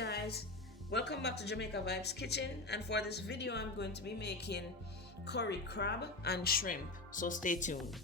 Guys, welcome back to Jamaica Vibes Kitchen, and for this video I'm going to be making curry crab and shrimp, so stay tuned.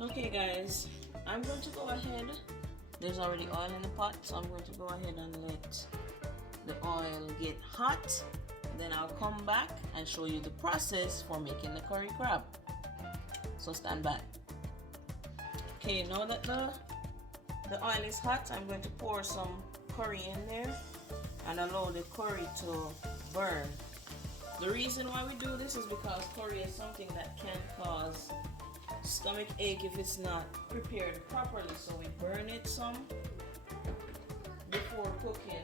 Okay guys, I'm going to go ahead. There's already oil in the pot, so I'm going to go ahead and let the oil get hot. Then I'll come back and show you the process for making the curry crab. So stand by. Okay, now that the oil is hot, I'm going to pour some curry in there and allow the curry to burn. The reason why we do this is because curry is something that can cause stomach ache if it's not prepared properly. So we burn it some before cooking.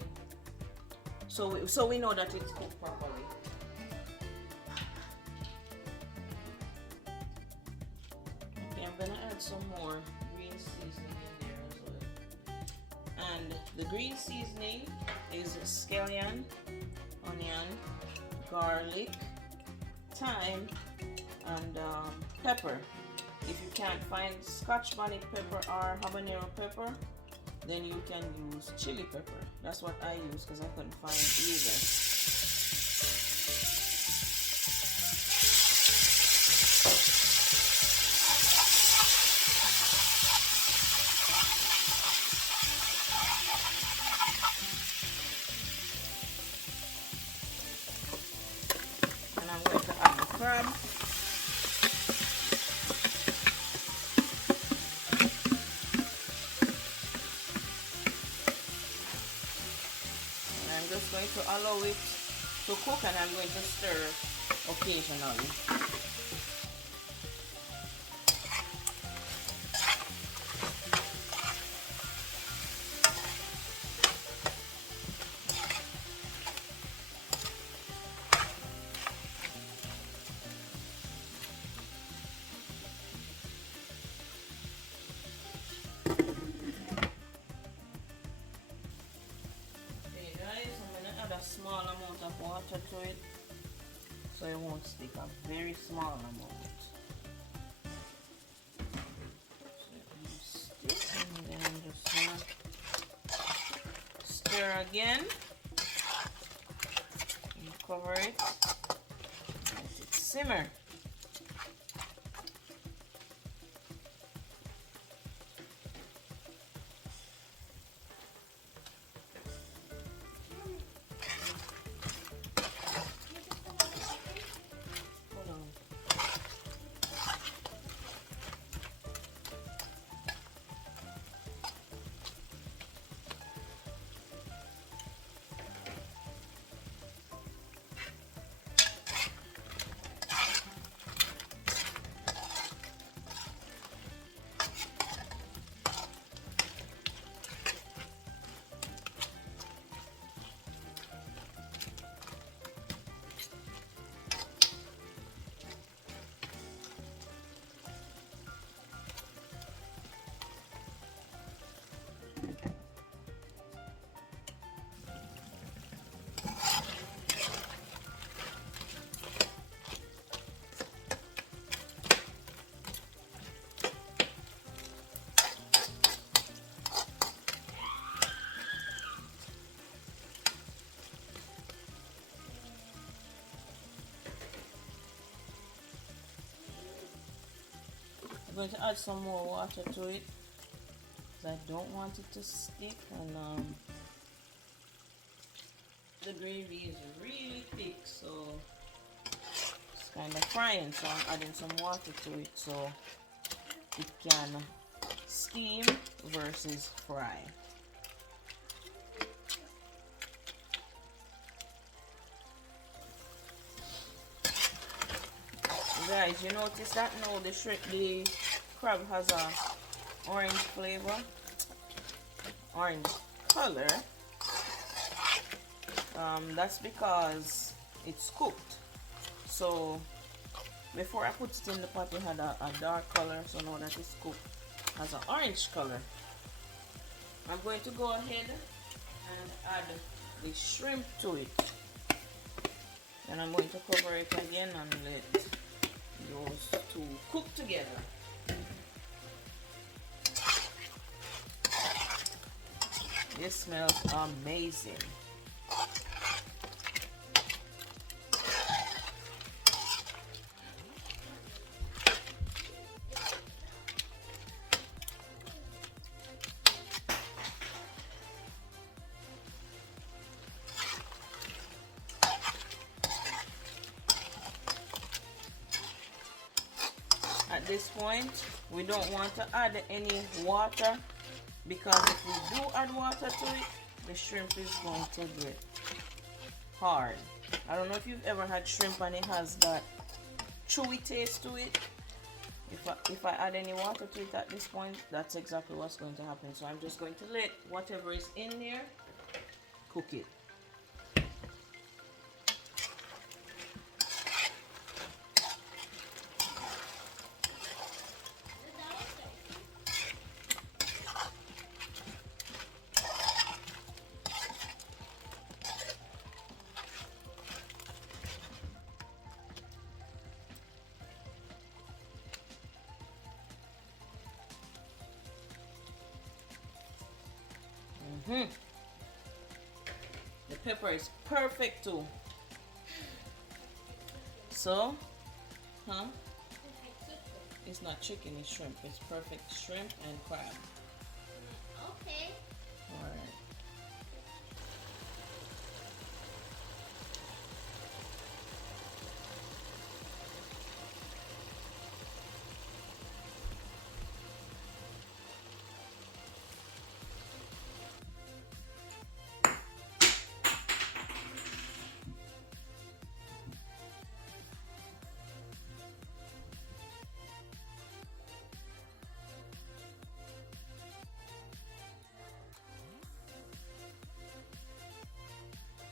So we know that it's cooked properly. Okay, I'm gonna add some more green seasoning in there as well. And the green seasoning is scallion, onion, garlic, thyme, and pepper. If you can't find Scotch bonnet pepper or habanero pepper, then you can use chili pepper. That's what I use because I couldn't find either. And I'm going to add the crab. And I'm just going to allow it to cook, and I'm going to stir occasionally. A small amount of water to it so it won't stick, a very small amount. So you stick, and then I'm just gonna stir again and cover it, let it simmer. I'm going to add some more water to it because I don't want it to stick, and the gravy is really thick, so it's kind of frying, so I'm adding some water to it so it can steam versus fry. Guys, you notice that now the crab has a orange flavor, orange color. That's because it's cooked. So before I put it in the pot, it had a dark color. So now that it's cooked, it has an orange color. I'm going to go ahead and add the shrimp to it, and I'm going to cover it again and let those two cook together. This smells amazing. At this point, we don't want to add any water, because if we do add water to it, the shrimp is going to get hard. I don't know if you've ever had shrimp and it has that chewy taste to it. If I add any water to it at this point, that's exactly what's going to happen. So I'm just going to let whatever is in there cook it. Hmm. The pepper is perfect too. So, huh? It's not chicken, it's shrimp. It's perfect shrimp and crab. Okay.